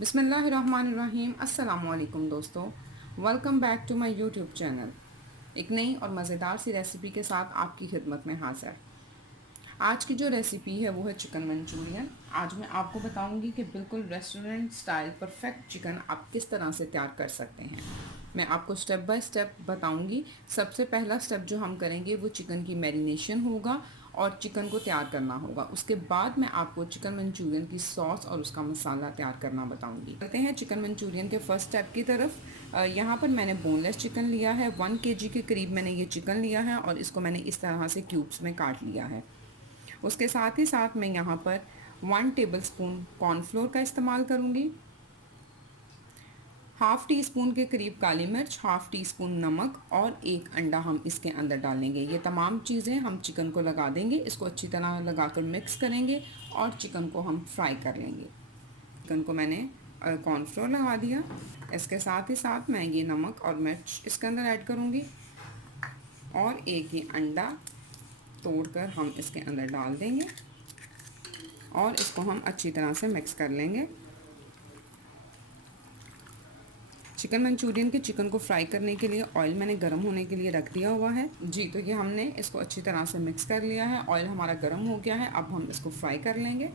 बिस्मिल्लाहिर्रहमानिर्रहीम। अस्सलामुअलैकुम दोस्तों, welcome back to my YouTube channel. एक नई और मज़ेदार सी रेसिपी के साथ आपकी खिदमत में हाज़िर। आज की जो रेसिपी है वो है चिकन मंचूरियन। आज मैं आपको बताऊंगी कि बिल्कुल रेस्टोरेंट स्टाइल परफेक्ट चिकन आप किस तरह से तैयार कर सकते हैं। मैं आपको स्टेप बाय स्टेप बताऊंगी। सबसे पहला स्टेप जो हम करेंगे वो चिकन की मैरिनेशन होगा और चिकन को तैयार करना होगा। उसके बाद मैं आपको चिकन मंचूरियन की सॉस और उसका मसाला तैयार करना बताऊंगी। चलते हैं चिकन मंचूरियन के फर्स्ट स्टेप की तरफ। यहाँ पर मैंने बोनलेस चिकन लिया है। 1 kg के करीब मैंने ये चिकन लिया है और इसको मैंने इस तरह से क्यूब्स में काट लिया है। उसके साथ ही साथ मैं यहाँ पर 1 टेबलस्पून कॉर्नफ्लोर का इस्तेमाल करूँगी, हाफ़ टी स्पून के करीब काली मिर्च, हाफ़ टी स्पून नमक और एक अंडा हम इसके अंदर डालेंगे। ये तमाम चीज़ें हम चिकन को लगा देंगे। इसको अच्छी तरह लगाकर मिक्स करेंगे और चिकन को हम फ्राई कर लेंगे। चिकन को मैंने कॉर्नफ्लोर लगा दिया। इसके साथ ही साथ मैं ये नमक और मिर्च इसके अंदर ऐड करूँगी और एक ये अंडा तोड़कर हम इसके अंदर डाल देंगे और इसको हम अच्छी तरह से मिक्स कर लेंगे। चिकन मंचूरियन के चिकन को फ्राई करने के लिए ऑयल मैंने गर्म होने के लिए रख दिया हुआ है। जी, तो ये हमने इसको अच्छी तरह से मिक्स कर लिया है। ऑयल हमारा गर्म हो गया है। अब हम इसको फ्राई कर लेंगे।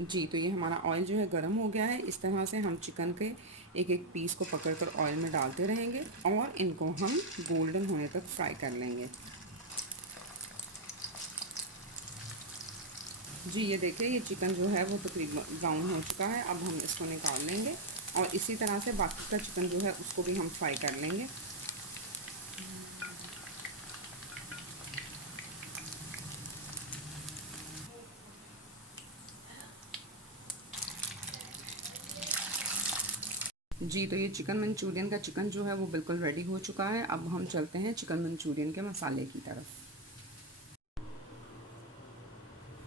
जी, तो ये हमारा ऑयल जो है गर्म हो गया है। इस तरह से हम चिकन के एक एक पीस को पकड़कर ऑयल में डालते रहेंगे और इनको हम गोल्डन होने तक फ्राई कर लेंगे। जी, ये देखिए ये चिकन जो है वो तकरीबन ब्राउन हो चुका है। अब हम इसको निकाल लेंगे और इसी तरह से बाकी का चिकन जो है उसको भी हम फ्राई कर लेंगे। जी, तो ये चिकन मंचूरियन का चिकन जो है वो बिल्कुल रेडी हो चुका है। अब हम चलते हैं चिकन मंचूरियन के मसाले की तरफ।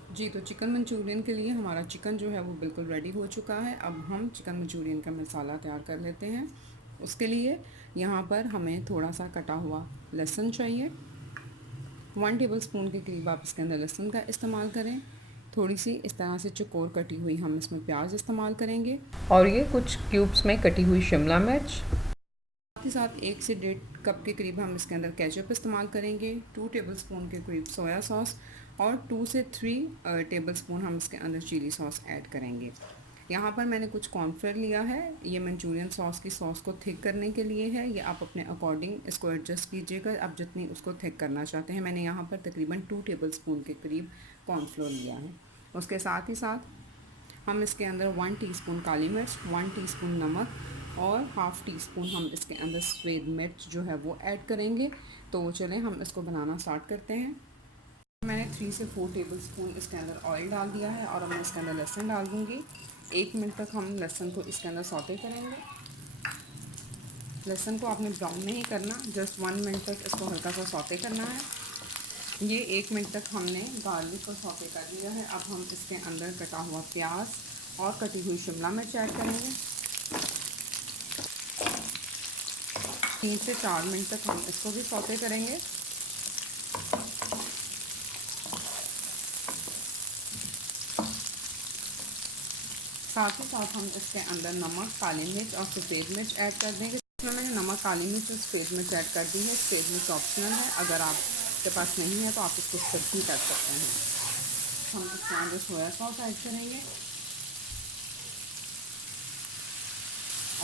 जी, तो चिकन मंचूरियन के लिए हमारा चिकन जो है वो बिल्कुल रेडी हो चुका है। अब हम चिकन मंचूरियन का मसाला तैयार कर लेते हैं। उसके लिए यहाँ पर हमें थोड़ा सा कटा हुआ लहसुन चाहिए। 1 टेबलस्पून के करीब आप इसके अंदर लहसुन का इस्तेमाल करें। थोड़ी सी इस तरह से चौकोर कटी हुई हम इसमें प्याज इस्तेमाल करेंगे और ये कुछ क्यूब्स में कटी हुई शिमला मिर्च। साथ ही साथ 1 से 1.5 कप के करीब हम इसके अंदर केचप इस्तेमाल करेंगे। 2 टेबलस्पून के करीब सोया सॉस और 2 से 3 टेबलस्पून हम इसके अंदर चिली सॉस ऐड करेंगे। यहाँ पर मैंने कुछ कॉर्नफ्लोर लिया है। ये मंचूरियन सॉस की सॉस को थिक करने के लिए है। ये आप अपने अकॉर्डिंग इसको एडजस्ट कीजिएगा, आप जितनी उसको थिक करना चाहते हैं। मैंने यहाँ पर तकरीबन 2 टेबलस्पून के करीब कॉर्नफ्लोर लिया है। उसके साथ ही साथ हम इसके अंदर 1 टीस्पून काली मिर्च, 1 टीस्पून नमक और हाफ़ टी स्पून हम इसके अंदर सफ़ेद मिर्च जो है वो ऐड करेंगे। तो चलें हम इसको बनाना स्टार्ट करते हैं। मैंने 3 से 4 टेबलस्पून इसके अंदर ऑयल डाल दिया है और अब मैं इसके अंदर लहसुन डाल दूँगी। 1 मिनट तक हम लहसुन को इसके अंदर सौते करेंगे। लहसुन को आपने ब्राउन नहीं करना, जस्ट 1 मिनट तक इसको हल्का सा सौते करना है। ये 1 मिनट तक हमने गार्लिक को सौते कर लिया है। अब हम इसके अंदर कटा हुआ प्याज और कटी हुई शिमला मिर्च ऐड करेंगे। 3 से 4 मिनट तक हम इसको भी सौते करेंगे। साथ ही साथ हम इसके अंदर नमक, काली मिर्च और सफ़ेद मिर्च ऐड कर देंगे। इसमें मैंने नमक, काली मिर्च और सफ़ेद मिर्च ऐड कर दी है। सफ़ेद मिर्च ऑप्शनल है, अगर आपके पास नहीं है तो आप इसको स्किप भी कर सकते हैं। हम इसके अंदर सोया सॉस ऐड करेंगे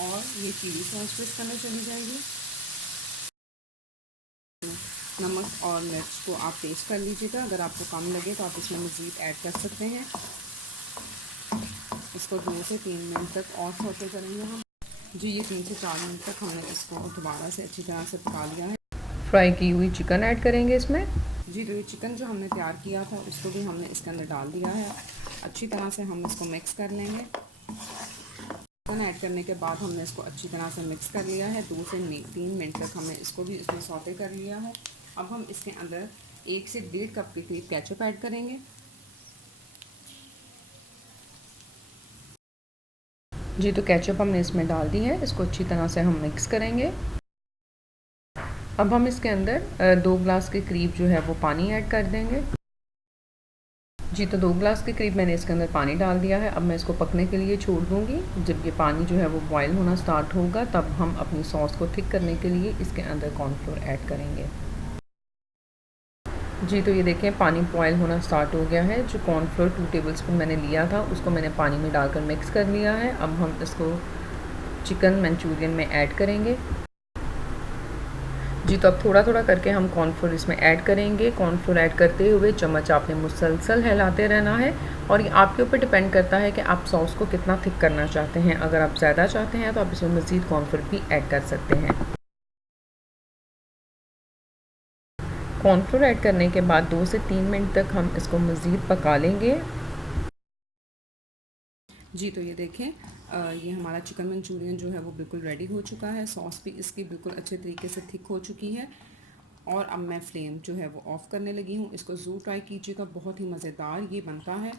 और ये चिली सॉस भी इसके अंदर चली जाएगी। नमक और मिर्च को आप टेस्ट कर लीजिएगा, अगर आपको कम लगे तो आप इसमें मज़ीद ऐड कर सकते हैं। इसको 2 से 3 मिनट तक और सौते करेंगे हम। जी, ये 3 से 4 मिनट तक हमने इसको दोबारा से अच्छी तरह से पका लिया है। फ्राई की हुई चिकन ऐड करेंगे इसमें। जी, तो ये चिकन जो हमने तैयार किया था उसको भी हमने इसके अंदर डाल दिया है। अच्छी तरह से हम इसको मिक्स कर लेंगे। चिकन ऐड करने के बाद हमने इसको अच्छी तरह से मिक्स कर लिया है। 2 से 3 मिनट तक हमने इसको भी इसमें सौते कर लिया है। अब हम इसके अंदर 1 से 1.5 कप के करीब केचप ऐड करेंगे। जी, तो केचप हमने इसमें डाल दी है। इसको अच्छी तरह से हम मिक्स करेंगे। अब हम इसके अंदर 2 ग्लास के करीब जो है वो पानी ऐड कर देंगे। जी, तो 2 ग्लास के करीब मैंने इसके अंदर पानी डाल दिया है। अब मैं इसको पकने के लिए छोड़ दूँगी। जब ये पानी जो है वो बॉयल होना स्टार्ट होगा, तब हम अपनी सॉस को थिक करने के लिए इसके अंदर कॉर्नफ्लोर ऐड करेंगे। जी, तो ये देखें पानी बॉयल होना स्टार्ट हो गया है। जो कॉर्नफ्लोर 2 टेबलस्पून मैंने लिया था, उसको मैंने पानी में डालकर मिक्स कर लिया है। अब हम इसको चिकन मंचूरियन में ऐड करेंगे। जी, तो अब थोड़ा-थोड़ा करके हम कॉर्नफ्लोर इसमें ऐड करेंगे। कॉर्नफ्लोर ऐड करते हुए चम्मच आपने मुसलसल हिलाते रहना है और ये आपके ऊपर डिपेंड करता है कि आप सॉस को कितना थिक करना चाहते हैं। अगर आप ज़्यादा चाहते हैं तो आप इसमें मज़ीद कॉर्नफ्लोर भी ऐड कर सकते हैं। कॉर्नफ्लोर ऐड करने के बाद 2 से 3 मिनट तक हम इसको मज़ीद पका लेंगे। जी, तो ये देखें ये हमारा चिकन मंचूरियन जो है वो बिल्कुल रेडी हो चुका है। सॉस भी इसकी बिल्कुल अच्छे तरीके से थिक हो चुकी है और अब मैं फ्लेम जो है वो ऑफ़ करने लगी हूँ। इसको ज़रूर ट्राई कीजिएगा, बहुत ही मज़ेदार ये बनता है।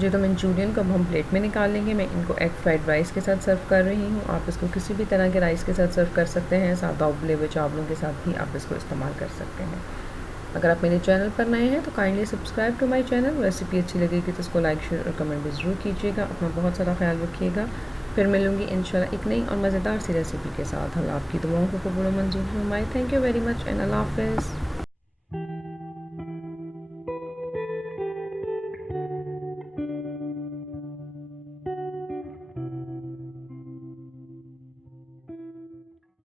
जी, तो मंचूरियन को अब हम प्लेट में निकाल लेंगे। मैं इनको एग फ्राइड राइस के साथ सर्व कर रही हूँ। आप इसको किसी भी तरह के राइस के साथ सर्व कर सकते हैं। सादा उबले हुए चावलों के साथ भी आप इसको इस्तेमाल कर सकते हैं। अगर आप मेरे चैनल पर नए हैं तो kindly subscribe to my channel. Recipe अच्छी लगेगी तो इसको लाइक, शेयर और कमेंट भी ज़रूर कीजिएगा। अपना बहुत सारा ख्याल रखिएगा। फिर मिलूँगी इंशाल्लाह एक नई और मज़ेदार सी रेसिपी के साथ। अल्लाह आपकी दुआओं को कबूल मंजूर फरमाए। Thank you very much and Allah हाफ़िज़।